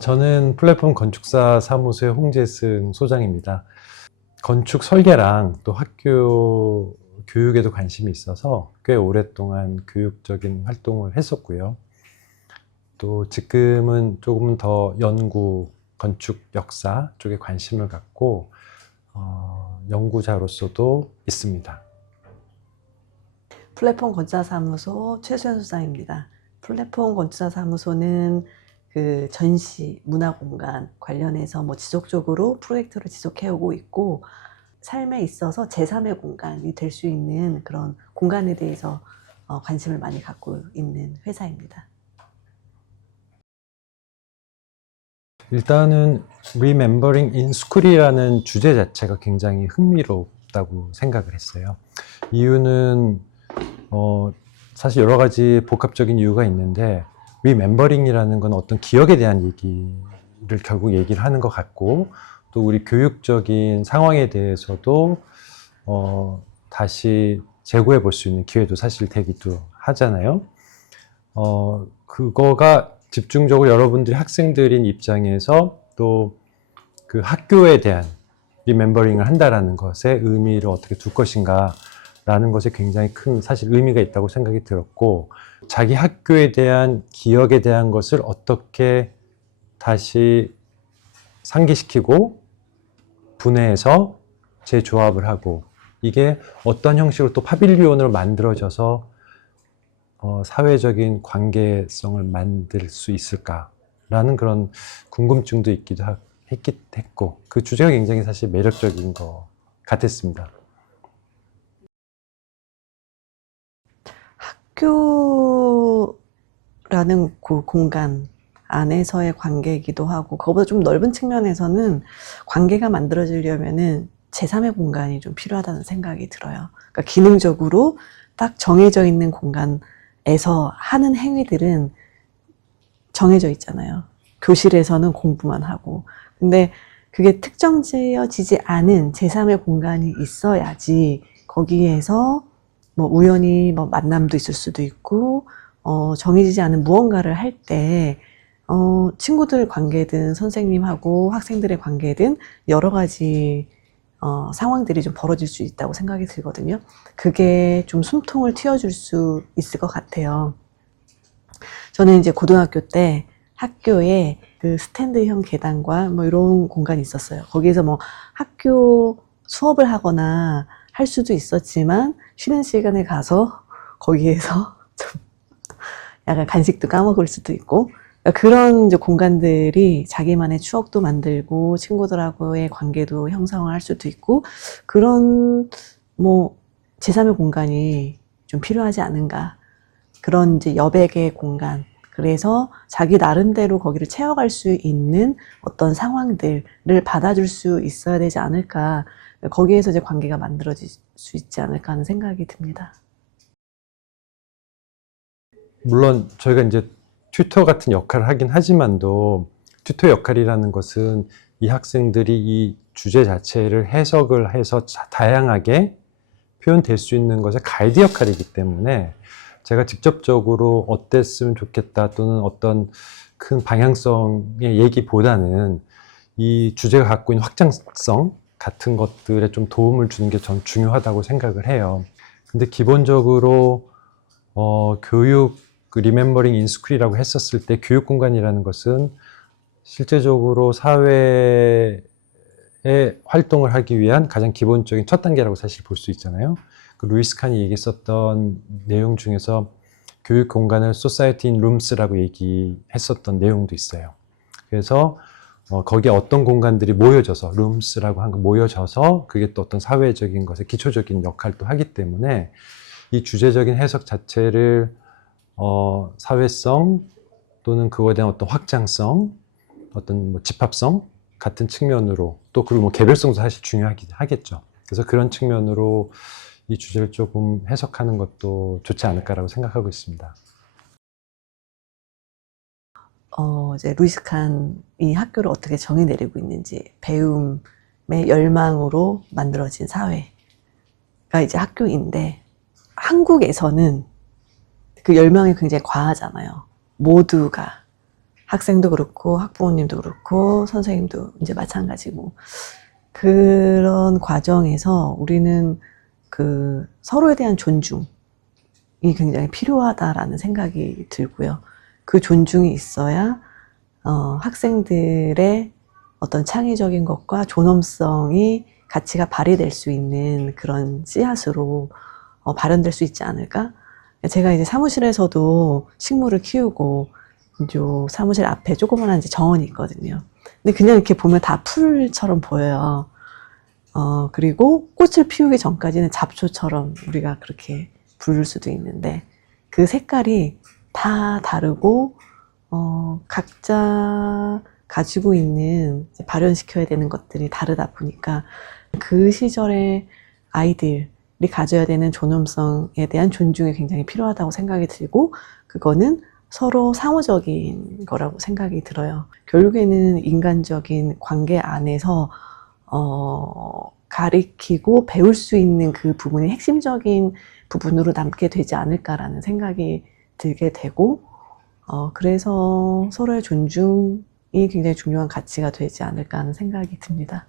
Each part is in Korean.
저는 플랫폼 건축사 사무소의 홍재승 소장입니다. 건축 설계랑 또 학교 교육에도 관심이 있어서 꽤 오랫동안 교육적인 활동을 했었고요. 또 지금은 조금 더 연구, 건축 역사 쪽에 관심을 갖고 연구자로서도 있습니다. 플랫폼 건축사무소 최수연 소장입니다. 플랫폼 건축사무소는 그 전시, 문화공간 관련해서 지속적으로 프로젝트를 지속해오고 있고, 삶에 있어서 제3의 공간이 될 수 있는 그런 공간에 대해서 관심을 많이 갖고 있는 회사입니다. 일단은 Remembering in School이라는 주제 자체가 굉장히 흥미롭다고 생각을 했어요. 이유는 사실 여러 가지 복합적인 이유가 있는데, Remembering이라는 건 어떤 기억에 대한 얘기를 결국 얘기를 하는 것 같고, 또 우리 교육적인 상황에 대해서도 다시 재고해 볼 수 있는 기회도 사실 되기도 하잖아요. 그거가 집중적으로 여러분들이 학생들인 입장에서 또 그 학교에 대한 리멤버링을 한다라는 것의 의미를 어떻게 둘 것인가 라는 것에 굉장히 큰 사실 의미가 있다고 생각이 들었고, 자기 학교에 대한 기억에 대한 것을 어떻게 다시 상기시키고 분해해서 재조합을 하고, 이게 어떤 형식으로 또 파빌리온으로 만들어져서 사회적인 관계성을 만들 수 있을까라는 그런 궁금증도 있기도 했고, 그 주제가 굉장히 사실 매력적인 것 같았습니다. 학교라는 그 공간 안에서의 관계이기도 하고, 그거보다 좀 넓은 측면에서는 관계가 만들어지려면은 제3의 공간이 좀 필요하다는 생각이 들어요. 그러니까 기능적으로 딱 정해져 있는 공간에서 하는 행위들은 정해져 있잖아요. 교실에서는 공부만 하고. 근데 그게 특정지어지지 않은 제3의 공간이 있어야지 거기에서 우연히 만남도 있을 수도 있고, 정해지지 않은 무언가를 할 때, 친구들 관계든 선생님하고 학생들의 관계든 여러 가지 상황들이 좀 벌어질 수 있다고 생각이 들거든요. 그게 좀 숨통을 틔워줄 수 있을 것 같아요. 저는 이제 고등학교 때 학교에 그 스탠드형 계단과 이런 공간이 있었어요. 거기에서 학교 수업을 하거나 할 수도 있었지만, 쉬는 시간에 가서 거기에서 좀 약간 간식도 까먹을 수도 있고, 그런 이제 공간들이 자기만의 추억도 만들고 친구들하고의 관계도 형성할 수도 있고, 그런 제3의 공간이 좀 필요하지 않은가. 그런 이제 여백의 공간. 그래서 자기 나름대로 거기를 채워갈 수 있는 어떤 상황들을 받아줄 수 있어야 되지 않을까. 거기에서 이제 관계가 만들어질 수 있지 않을까 하는 생각이 듭니다. 물론 저희가 이제 튜터 같은 역할을 하긴 하지만도, 튜터 역할이라는 것은 이 학생들이 이 주제 자체를 해석을 해서 다양하게 표현될 수 있는 것의 가이드 역할이기 때문에, 제가 직접적으로 어땠으면 좋겠다 또는 어떤 큰 방향성의 얘기보다는 이 주제가 갖고 있는 확장성 같은 것들에 좀 도움을 주는 게 전 중요하다고 생각을 해요. 근데 기본적으로 교육 리멤버링 인 스쿨이라고 했었을 때, 교육 공간이라는 것은 실제적으로 사회에 활동을 하기 위한 가장 기본적인 첫 단계라고 사실 볼 수 있잖아요. 그 루이스 칸이 얘기했었던 내용 중에서 교육 공간을 Society in Rooms라고 얘기했었던 내용도 있어요. 그래서 거기에 어떤 공간들이 모여져서, Rooms라고 한 거 모여져서 그게 또 어떤 사회적인 것에 기초적인 역할도 하기 때문에, 이 주제적인 해석 자체를 사회성 또는 그거에 대한 어떤 확장성, 어떤 집합성 같은 측면으로, 또 그리고 개별성도 사실 중요하겠죠. 그래서 그런 측면으로 이 주제를 조금 해석하는 것도 좋지 않을까라고 생각하고 있습니다. 이제 루이스 칸이 학교를 어떻게 정의 내리고 있는지, 배움의 열망으로 만들어진 사회가 이제 학교인데, 한국에서는 그 열망이 굉장히 과하잖아요. 모두가 학생도 그렇고 학부모님도 그렇고 선생님도 이제 마찬가지고 그런 과정에서 우리는 그 서로에 대한 존중이 굉장히 필요하다라는 생각이 들고요. 그 존중이 있어야 학생들의 어떤 창의적인 것과 존엄성이 가치가 발휘될 수 있는 그런 씨앗으로 발현될 수 있지 않을까? 제가 이제 사무실에서도 식물을 키우고 이제 사무실 앞에 조그만한 이제 정원이 있거든요. 근데 그냥 이렇게 보면 다 풀처럼 보여요. 그리고 꽃을 피우기 전까지는 잡초처럼 우리가 그렇게 부를 수도 있는데 그 색깔이 다 다르고 각자 가지고 있는 발현시켜야 되는 것들이 다르다 보니까 그 시절의 아이들이 가져야 되는 존엄성에 대한 존중이 굉장히 필요하다고 생각이 들고 그거는 서로 상호적인 거라고 생각이 들어요. 결국에는 인간적인 관계 안에서 가리키고 배울 수 있는 그 부분이 핵심적인 부분으로 남게 되지 않을까라는 생각이 들게 되고 그래서 서로의 존중이 굉장히 중요한 가치가 되지 않을까 하는 생각이 듭니다.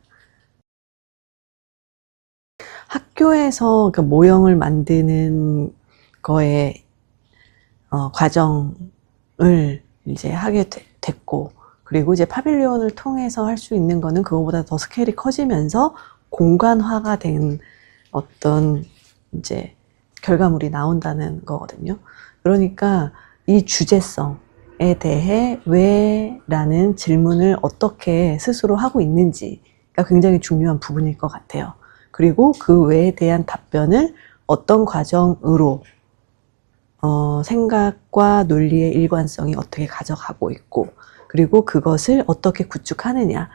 학교에서 그 모형을 만드는 거에 과정을 이제 하게 됐고 그리고 이제 파빌리온을 통해서 할 수 있는 거는 그거보다 더 스케일이 커지면서 공간화가 된 어떤 이제 결과물이 나온다는 거거든요. 그러니까 이 주제성에 대해 왜 라는 질문을 어떻게 스스로 하고 있는지가 굉장히 중요한 부분일 것 같아요. 그리고 그 왜에 대한 답변을 어떤 과정으로 생각과 논리의 일관성이 어떻게 가져가고 있고 그리고 그것을 어떻게 구축하느냐에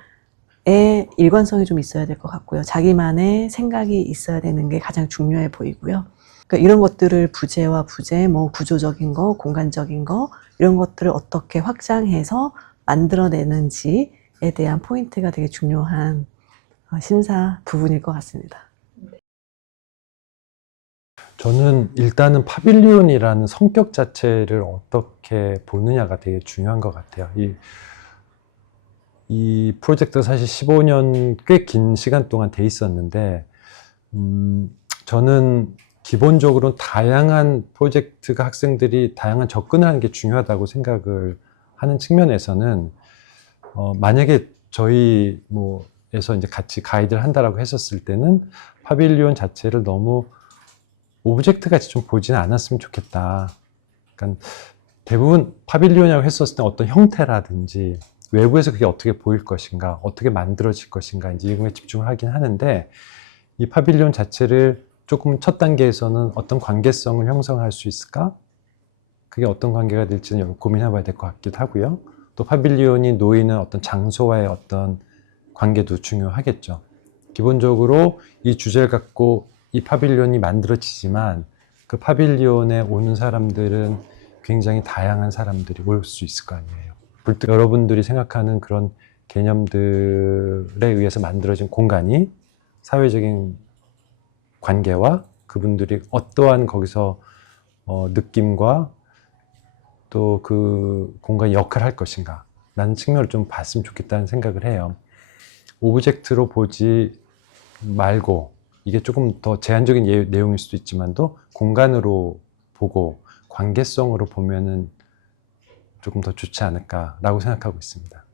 일관성이 좀 있어야 될 것 같고요. 자기만의 생각이 있어야 되는 게 가장 중요해 보이고요. 그러니까 이런 것들을 부재와 부재, 뭐 구조적인 거, 공간적인 거 이런 것들을 어떻게 확장해서 만들어내는지에 대한 포인트가 되게 중요한 심사 부분일 것 같습니다. 저는 일단은 파빌리온이라는 성격 자체를 어떻게 보느냐가 되게 중요한 것 같아요. 이 프로젝트가 사실 15년 꽤 긴 시간 동안 돼 있었는데, 저는 기본적으로 다양한 프로젝트가 학생들이 다양한 접근을 하는 게 중요하다고 생각을 하는 측면에서는, 만약에 저희 에서 이제 같이 가이드를 한다라고 했었을 때는 파빌리온 자체를 너무 오브젝트 같이 좀 보지는 않았으면 좋겠다. 그러니까 대부분 파빌리온이라고 했었을 때 어떤 형태라든지 외부에서 그게 어떻게 보일 것인가, 어떻게 만들어질 것인가 이제 이런 거에 집중을 하긴 하는데 이 파빌리온 자체를 조금 첫 단계에서는 어떤 관계성을 형성할 수 있을까? 그게 어떤 관계가 될지는 고민해 봐야 될 것 같기도 하고요. 또 파빌리온이 놓이는 어떤 장소와의 어떤 관계도 중요하겠죠. 기본적으로 이 주제를 갖고 이 파빌리온이 만들어지지만 그 파빌리온에 오는 사람들은 굉장히 다양한 사람들이 올 수 있을 거 아니에요. 불특 여러분들이 생각하는 그런 개념들에 의해서 만들어진 공간이 사회적인 관계와 그분들이 어떠한 거기서 느낌과 또 그 공간이 역할을 할 것인가 라는 측면을 좀 봤으면 좋겠다는 생각을 해요. 오브젝트로 보지 말고 이게 조금 더 제한적인 내용일 수도 있지만도 공간으로 보고 관계성으로 보면은 조금 더 좋지 않을까라고 생각하고 있습니다.